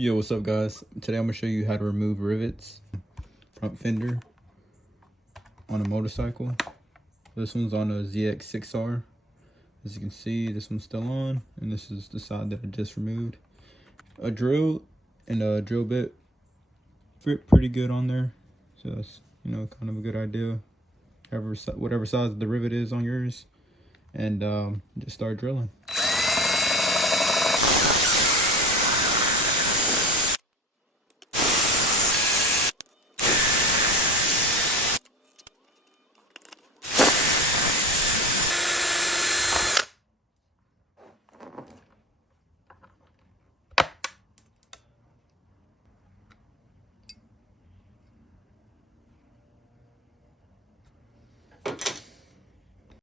Yo, what's up guys? Today I'm gonna show you how to remove rivets front fender on a motorcycle. This one's on a ZX6R. As you can see, this one's still on, and this is the side that I just removed. A drill and a drill bit fit pretty good on there, so that's, you know, kind of a good idea. Whatever size the rivet is on yours, and just start drilling.